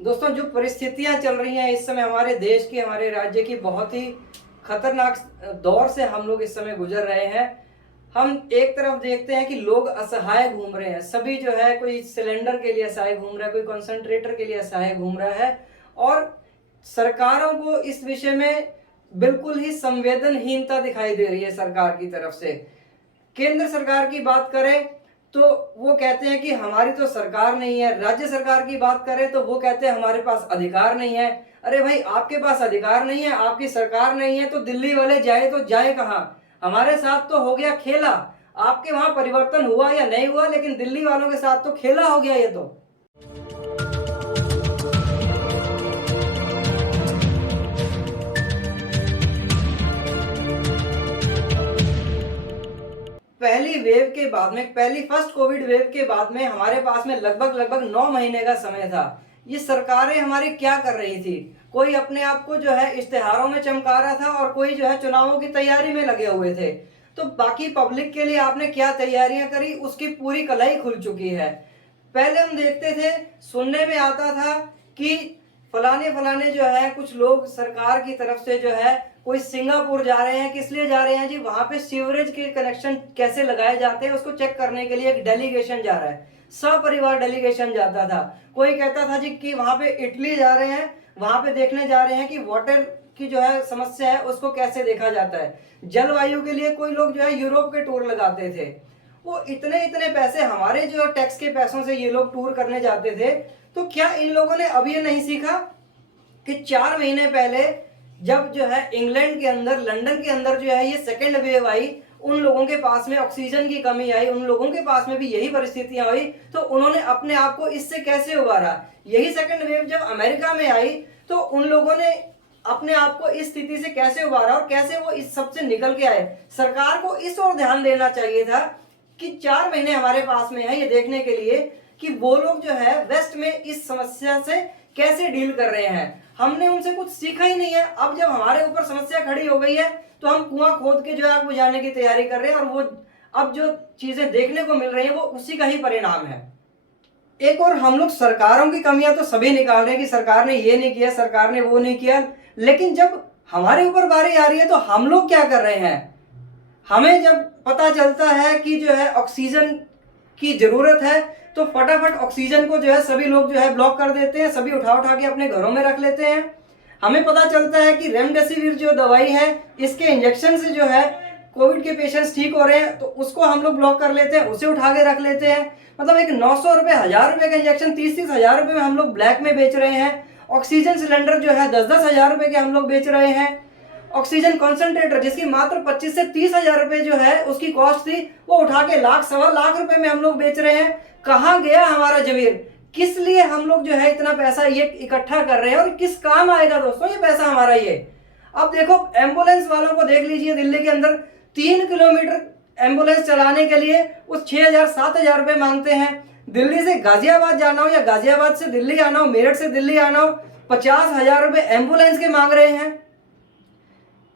दोस्तों, जो परिस्थितियां चल रही हैं इस समय हमारे देश की, हमारे राज्य की, बहुत ही खतरनाक दौर से हम लोग इस समय गुजर रहे हैं। हम एक तरफ देखते हैं कि लोग असहाय घूम रहे हैं, सभी जो है, कोई सिलेंडर के लिए असहाय घूम रहा है, कोई कंसंट्रेटर के लिए असहाय घूम रहा है। और सरकारों को इस विषय में बिल्कुल ही संवेदनहीनता दिखाई दे रही है सरकार की तरफ से। केंद्र सरकार की बात करें तो वो कहते हैं कि हमारी तो सरकार नहीं है। राज्य सरकार की बात करें तो वो कहते हैं हमारे पास अधिकार नहीं है। अरे भाई, आपके पास अधिकार नहीं है, आपकी सरकार नहीं है, तो दिल्ली वाले जाए तो जाए कहाँ? हमारे साथ तो हो गया खेला। आपके वहां परिवर्तन हुआ या नहीं हुआ, लेकिन दिल्ली वालों के साथ तो खेला हो गया ये तो। पहली वेव के बाद में, पहली फर्स्ट कोविड वेव के बाद में हमारे पास में लगभग 9 महीने का समय था। ये सरकारें हमारी क्या कर रही थी? कोई अपने आप को जो है इश्तेहारों में चमका रहा था और कोई जो है चुनावों की तैयारी में लगे हुए थे। तो बाकी पब्लिक के लिए आपने क्या तैयारियां करी, उसकी पूरी कलाई खुल चुकी है। पहले हम देखते थे, सुनने में आता था कि फलाने फलाने जो है कुछ लोग सरकार की तरफ से जो है कोई सिंगापुर जा रहे हैं। किस लिए जा रहे हैं जी? वहां पे सीवरेज के कनेक्शन कैसे लगाए जाते हैं उसको चेक करने के लिए एक डेलीगेशन जा रहा है, सपरिवार डेलीगेशन जाता था। कोई कहता था जी कि वहां पे इटली जा रहे हैं, वहां पे देखने जा रहे हैं कि वाटर की जो है समस्या है उसको कैसे देखा जाता है। जलवायु के लिए कोई लोग जो है यूरोप के टूर लगाते थे। वो इतने इतने पैसे, हमारे जो टैक्स के पैसों से ये लोग टूर करने जाते थे। तो क्या इन लोगों ने अब ये नहीं सीखा कि 4 महीने पहले जब जो है इंग्लैंड के अंदर, लंदन के अंदर जो है ये सेकेंड वेव आई, उन लोगों के पास में ऑक्सीजन की कमी आई, उन लोगों के पास में भी यही परिस्थितियां हुई, तो उन्होंने अपने आप को इससे कैसे उबारा? यही सेकेंड वेव जब अमेरिका में आई तो उन लोगों ने अपने आप को इस स्थिति से कैसे उबारा और कैसे वो इस सब से निकल के आए? सरकार को इस ओर ध्यान देना चाहिए था कि 4 महीने हमारे पास में है ये देखने के लिए कि वो लोग जो है वेस्ट में इस समस्या से कैसे डील कर रहे हैं। हमने उनसे कुछ सीखा ही नहीं है। अब जब हमारे ऊपर समस्या खड़ी हो गई है तो हम कुआं खोद के जो है आग बुझाने की तैयारी कर रहे हैं, और वो अब जो चीजें देखने को मिल रही है वो उसी का ही परिणाम है। एक और हम लोग सरकारों की कमियां तो सभी निकाल रहे हैं कि सरकार ने ये नहीं किया, सरकार ने वो नहीं किया, लेकिन जब हमारे ऊपर बारी आ रही है तो हम लोग क्या कर रहे हैं? हमें जब पता चलता है कि जो है ऑक्सीजन की जरूरत है तो फटाफट ऑक्सीजन को जो है सभी लोग जो है ब्लॉक कर देते हैं, सभी उठा उठा के अपने घरों में रख लेते हैं। हमें पता चलता है कि रेमडेसिविर जो दवाई है, इसके इंजेक्शन से जो है कोविड के पेशेंट्स ठीक हो रहे हैं, तो उसको हम लोग ब्लॉक कर लेते हैं, उसे उठा के रख लेते हैं। मतलब एक 900 रुपए, 1000 रुपए का इंजेक्शन 30-30 हजार रुपए में हम लोग ब्लैक में बेच रहे हैं। ऑक्सीजन सिलेंडर जो है 10-10 हजार रुपए के हम लोग बेच रहे हैं। ऑक्सीजन कॉन्सेंट्रेटर जिसकी मात्र 25 से 30 हजार रुपए जो है उसकी कॉस्ट थी, वो उठा के लाख, 1.25 लाख रुपए में हम लोग बेच रहे हैं। कहाँ गया हमारा जमीर? किस लिए हम लोग जो है इतना पैसा ये इकट्ठा कर रहे हैं और किस काम आएगा दोस्तों ये पैसा हमारा? ये अब देखो, एम्बुलेंस वालों को देख लीजिए, दिल्ली के अंदर 3 किलोमीटर एम्बुलेंस चलाने के लिए वो 6,000-7,000 रुपए मांगते हैं। दिल्ली से गाजियाबाद जाना हो या गाजियाबाद से दिल्ली आना हो, मेरठ से दिल्ली आना हो, 50,000 रुपए एम्बुलेंस के मांग रहे हैं।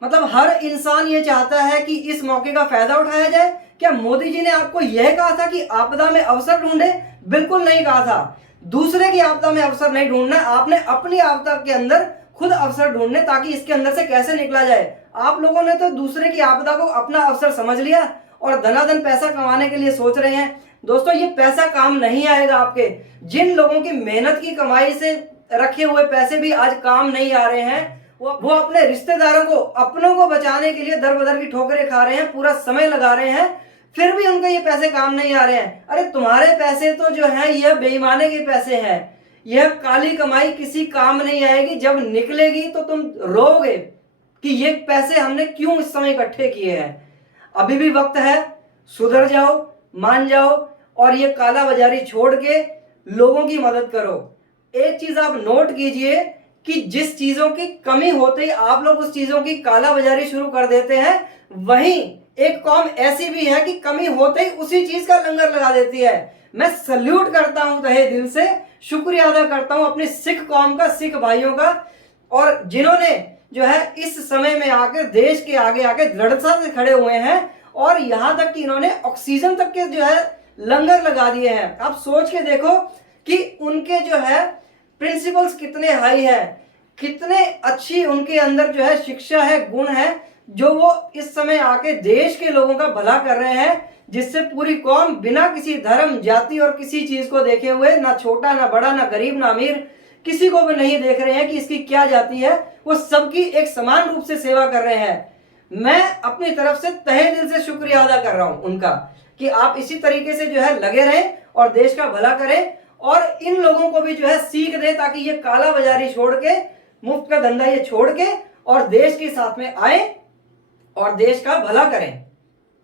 मतलब हर इंसान ये चाहता है कि इस मौके का फायदा उठाया जाए। क्या मोदी जी ने आपको यह कहा था कि आपदा में अवसर ढूंढे? बिल्कुल नहीं कहा था। दूसरे की आपदा में अवसर नहीं ढूंढना, आपने अपनी आपदा के अंदर खुद अवसर ढूंढने, ताकि इसके अंदर से कैसे निकला जाए। आप लोगों ने तो दूसरे की आपदा को अपना अवसर समझ लिया और धनाधन पैसा कमाने के लिए सोच रहे हैं। दोस्तों, ये पैसा काम नहीं आएगा आपके। जिन लोगों की मेहनत की कमाई से रखे हुए पैसे भी आज काम नहीं आ रहे हैं, वो अपने रिश्तेदारों को, अपनों को बचाने के लिए दर बदर की ठोकरें खा रहे हैं, पूरा समय लगा रहे हैं, फिर भी उनके ये पैसे काम नहीं आ रहे हैं। अरे तुम्हारे पैसे तो जो है यह बेईमाने के पैसे हैं। यह काली कमाई किसी काम नहीं आएगी। जब निकलेगी तो तुम रोओगे कि ये पैसे हमने क्यों इस समय इकट्ठे किए हैं। अभी भी वक्त है, सुधर जाओ, मान जाओ और ये काला बाजारी छोड़ के लोगों की मदद करो। एक चीज आप नोट कीजिए कि जिस चीजों की कमी होते ही आप लोग उस चीजों की काला बाजारी शुरू कर देते हैं, वहीं एक कौम ऐसी भी है कि कमी होते ही उसी चीज का लंगर लगा देती है। मैं सल्यूट करता हूं तहे दिल से, शुक्रिया अदा करता हूं अपनी सिख कौम का, सिख भाइयों का, और जिन्होंने जो है इस समय में आकर देश के आगे आके दृढ़ता से खड़े हुए हैं और यहां तक कि इन्होंने ऑक्सीजन तक के जो है लंगर लगा दिए हैं। आप सोच के देखो कि उनके जो है प्रिंसिपल्स कितने हाई है, कितने अच्छी उनके अंदर जो है शिक्षा है, गुण है, जो वो इस समय आके देश के लोगों का भला कर रहे हैं, जिससे पूरी कौम बिना किसी धर्म, जाति और किसी चीज को देखे हुए, ना छोटा ना बड़ा, ना गरीब ना अमीर, किसी को भी नहीं देख रहे हैं कि इसकी क्या जाति है, वो सबकी एक समान रूप से सेवा कर रहे हैं। मैं अपनी तरफ से तहे दिल से शुक्रिया अदा कर रहा हूं उनका, कि आप इसी तरीके से जो है लगे रहें और देश का भला करें, और इन लोगों को भी जो है सीख दें, ताकि ये काला बाजारी छोड़ के, मुफ्त का धंधा ये छोड़ के, और देश के साथ में आए और देश का भला करें।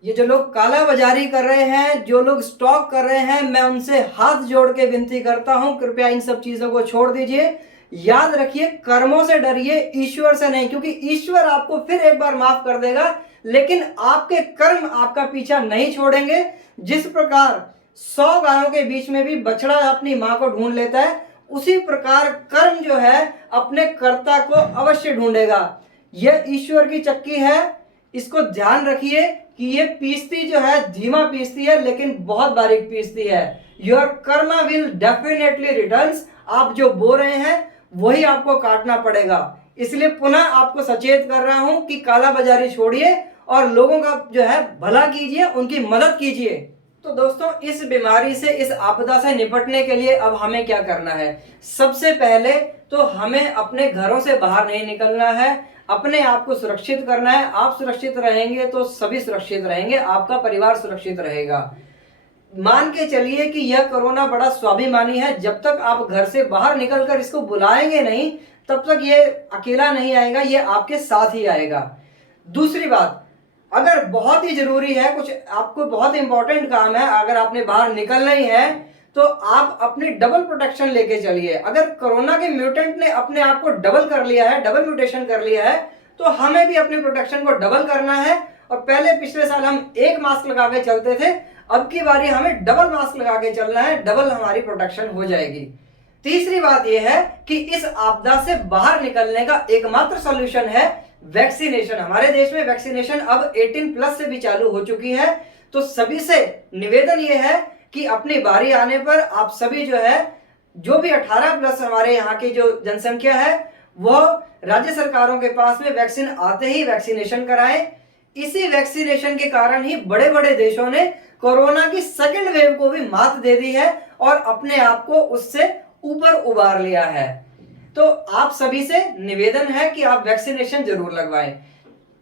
ये जो लोग काला बाजारी कर रहे हैं, जो लोग स्टॉक कर रहे हैं, मैं उनसे हाथ जोड़ के विनती करता हूं, कृपया इन सब चीजों को छोड़ दीजिए। याद रखिए, कर्मों से डरिए, ईश्वर से नहीं, क्योंकि ईश्वर आपको फिर एक बार माफ कर देगा, लेकिन आपके कर्म आपका पीछा नहीं छोड़ेंगे। जिस प्रकार 100 गायों के बीच में भी बछड़ा अपनी मां को ढूंढ लेता है, उसी प्रकार कर्म जो है अपने कर्ता को अवश्य ढूंढेगा। यह ईश्वर की चक्की है, इसको ध्यान रखिए कि ये पीसती जो है धीमा पीसती है, लेकिन बहुत बारीक पीसती है। Your Karma will definitely returns. आप जो बो रहे हैं वही आपको काटना पड़ेगा। इसलिए पुनः आपको सचेत कर रहा हूं कि काला बाजारी छोड़िए और लोगों का जो है भला कीजिए, उनकी मदद कीजिए। तो दोस्तों, इस बीमारी से, इस आपदा से निपटने के लिए अब हमें क्या करना है? सबसे पहले तो हमें अपने घरों से बाहर नहीं निकलना है, अपने आप को सुरक्षित करना है। आप सुरक्षित रहेंगे तो सभी सुरक्षित रहेंगे, आपका परिवार सुरक्षित रहेगा। मान के चलिए कि यह कोरोना बड़ा स्वाभिमानी है, जब तक आप घर से बाहर निकलकर इसको बुलाएंगे नहीं, तब तक ये अकेला नहीं आएगा, ये आपके साथ ही आएगा। दूसरी बात, अगर बहुत ही जरूरी है, कुछ आपको बहुत इंपॉर्टेंट काम है, अगर आपने बाहर निकलना ही है, तो आप अपनी डबल प्रोटेक्शन लेके चलिए। अगर कोरोना के म्यूटेंट ने अपने आप को डबल कर लिया है, डबल म्यूटेशन कर लिया है, तो हमें भी अपनी प्रोटेक्शन को डबल करना है। और पहले पिछले साल हम एक मास्क लगा के चलते थे, अब की बारी हमें डबल मास्क लगा के चलना है, डबल हमारी प्रोटेक्शन हो जाएगी। तीसरी बात यह है कि इस आपदा से बाहर निकलने का एकमात्र सॉल्यूशन है वैक्सीनेशन। हमारे देश में वैक्सीनेशन अब 18+ से भी चालू हो चुकी है। तो सभी से निवेदन यह है कि अपनी बारी आने पर आप सभी जो है, जो भी 18+ हमारे यहाँ की जो जनसंख्या है, वह राज्य सरकारों के पास में वैक्सीन आते ही वैक्सीनेशन कराएं। इसी वैक्सीनेशन के कारण ही बड़े बड़े देशों ने कोरोना की सेकंड वेव को भी मात दे दी है और अपने आप को उससे ऊपर उबार लिया है। तो आप सभी से निवेदन है कि आप वैक्सीनेशन जरूर लगवाएं।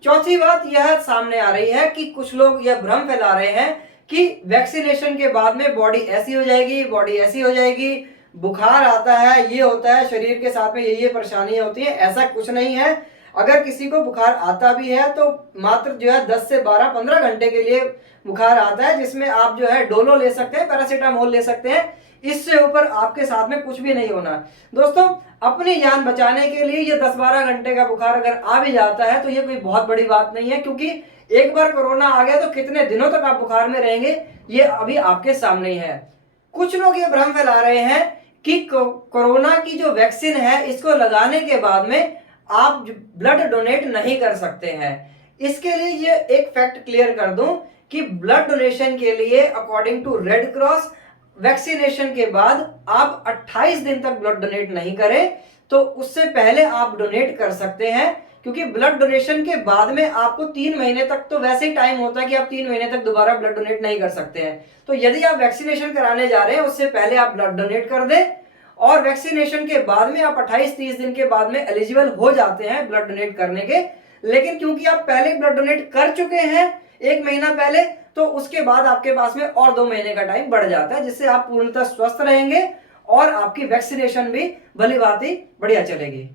चौथी बात यह सामने आ रही है कि कुछ लोग यह भ्रम फैला रहे हैं कि वैक्सीनेशन के बाद में बॉडी ऐसी हो जाएगी, बॉडी ऐसी हो जाएगी, बुखार आता है, ये होता है, शरीर के साथ में ये परेशानियां होती है। ऐसा कुछ नहीं है। अगर किसी को बुखार आता भी है तो मात्र जो है 10 से 12-15 घंटे के लिए बुखार आता है, जिसमें आप जो है डोलो ले सकते हैं, पैरासीटामोल ले सकते हैं। इससे ऊपर आपके साथ में कुछ भी नहीं होना। दोस्तों, अपनी जान बचाने के लिए ये 10-12 घंटे का बुखार अगर आ भी जाता है तो ये कोई बहुत बड़ी बात नहीं है, क्योंकि एक बार कोरोना आ गया तो कितने दिनों तक आप बुखार में रहेंगे ये अभी आपके सामने ही है। कुछ लोग ये भ्रम फैला रहे हैं कि कोरोना की जो वैक्सीन है, इसको लगाने के बाद में आप ब्लड डोनेट नहीं कर सकते हैं। इसके लिए ये एक फैक्ट क्लियर कर दूं कि ब्लड डोनेशन के लिए according to Red Cross, vaccination के बाद आप 28 दिन तक ब्लड डोनेट नहीं करें, तो उससे पहले आप डोनेट कर सकते हैं। क्योंकि ब्लड डोनेशन के बाद में आपको 3 महीने तक तो वैसे ही टाइम होता है कि आप 3 महीने तक दोबारा ब्लड डोनेट नहीं कर सकते हैं। तो यदि आप वैक्सीनेशन कराने जा रहे हैं, उससे पहले आप ब्लड डोनेट कर दें, और वैक्सीनेशन के बाद में आप 28-30 दिन के बाद में एलिजिबल हो जाते हैं ब्लड डोनेट करने के। लेकिन क्योंकि आप पहले ब्लड डोनेट कर चुके हैं 1 महीना पहले, तो उसके बाद आपके पास में और 2 महीने का टाइम बढ़ जाता है, जिससे आप पूर्णतः स्वस्थ रहेंगे और आपकी वैक्सीनेशन भी भली भांति बढ़िया चलेगी।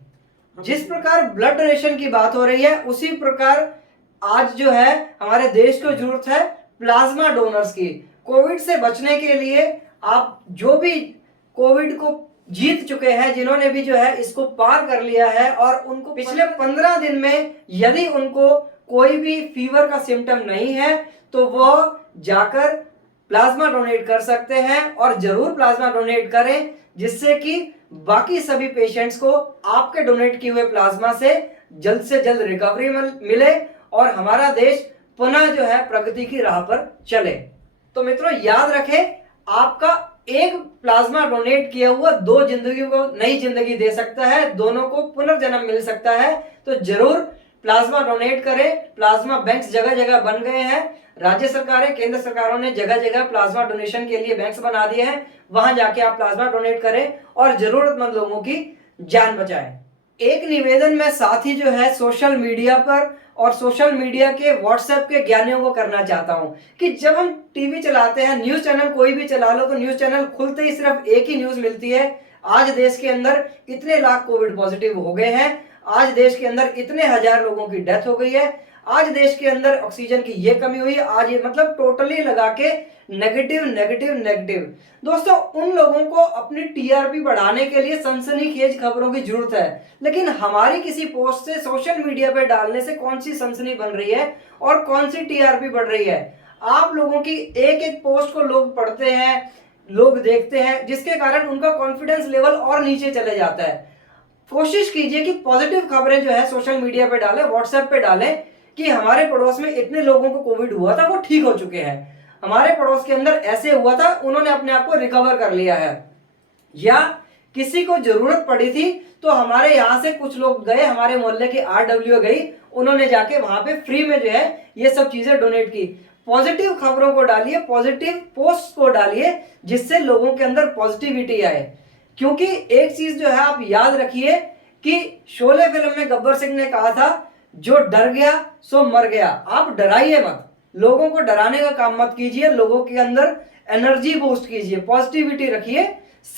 जिस प्रकार ब्लड डोनेशन की बात हो रही है, उसी प्रकार आज जो है हमारे देश को जरूरत है प्लाज्मा डोनर्स की। कोविड से बचने के लिए आप जो भी कोविड को जीत चुके हैं, जिन्होंने भी जो है इसको पार कर लिया है, और उनको पिछले 15 दिन में यदि उनको कोई भी फीवर का सिम्टम नहीं है, तो वो जाकर प्लाज्मा डोनेट कर सकते हैं। और जरूर प्लाज्मा डोनेट करें, जिससे कि बाकी सभी पेशेंट्स को आपके डोनेट किए हुए प्लाज्मा से जल्द रिकवरी मिले और हमारा देश पुनः जो है प्रगति की राह पर चले। तो मित्रों, याद रखें, आपका एक प्लाज्मा डोनेट किया हुआ 2 जिंदगी को नई जिंदगी दे सकता है, दोनों को पुनर्जन्म मिल सकता है। तो जरूर प्लाज्मा डोनेट करें। प्लाज्मा बैंक्स जगह जगह बन गए हैं। राज्य सरकारें, केंद्र सरकारों ने जगह जगह प्लाज्मा डोनेशन के लिए बैंक्स बना दिए हैं। वहां जाके आप प्लाज्मा डोनेट करें और जरूरतमंद लोगों की जान बचाएं। एक निवेदन मैं साथ ही जो है सोशल मीडिया पर और सोशल मीडिया के व्हाट्सएप के ज्ञानियों को करना चाहता हूं कि जब हम टीवी चलाते हैं, न्यूज चैनल कोई भी चला लो, तो न्यूज चैनल खुलते ही सिर्फ एक ही न्यूज मिलती है, आज देश के अंदर इतने लाख कोविड पॉजिटिव हो गए हैं, आज देश के अंदर इतने हजार लोगों की डेथ हो गई है, आज देश के अंदर ऑक्सीजन की ये कमी हुई है, आज ये मतलब टोटली लगा के नेगेटिव नेगेटिव नेगेटिव। दोस्तों, उन लोगों को अपनी टीआरपी बढ़ाने के लिए सनसनीखेज खबरों की जरूरत है, लेकिन हमारी किसी पोस्ट से सोशल मीडिया पे डालने से कौन सी सनसनी बन रही है और कौन सी टीआरपी बढ़ रही है? आप लोगों की एक एक पोस्ट को लोग पढ़ते हैं, लोग देखते हैं, जिसके कारण उनका कॉन्फिडेंस लेवल और नीचे चले जाता है। कोशिश कीजिए कि पॉजिटिव खबरें जो है सोशल मीडिया पे डालें, व्हाट्सएप पे डालें कि हमारे पड़ोस में इतने लोगों को कोविड हुआ था, वो ठीक हो चुके हैं, हमारे पड़ोस के अंदर ऐसे हुआ था, उन्होंने अपने आप को रिकवर कर लिया है, या किसी को जरूरत पड़ी थी तो हमारे यहां से कुछ लोग गए, हमारे मोहल्ले की आरडब्ल्यू गई, उन्होंने जाके वहां पे फ्री में जो है ये सब चीजें डोनेट की। पॉजिटिव खबरों को डालिए, पॉजिटिव पोस्ट को डालिए, जिससे लोगों के अंदर पॉजिटिविटी आए। क्योंकि एक चीज जो है आप याद रखिए कि शोले फिल्म में गब्बर सिंह ने कहा था, जो डर गया सो मर गया। आप डराइए मत, लोगों को डराने का काम मत कीजिए, लोगों के अंदर एनर्जी बूस्ट कीजिए, पॉजिटिविटी रखिए,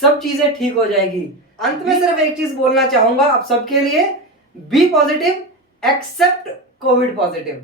सब चीजें ठीक हो जाएगी। अंत में सिर्फ एक चीज बोलना चाहूंगा आप सबके लिए, B positive, except covid positive.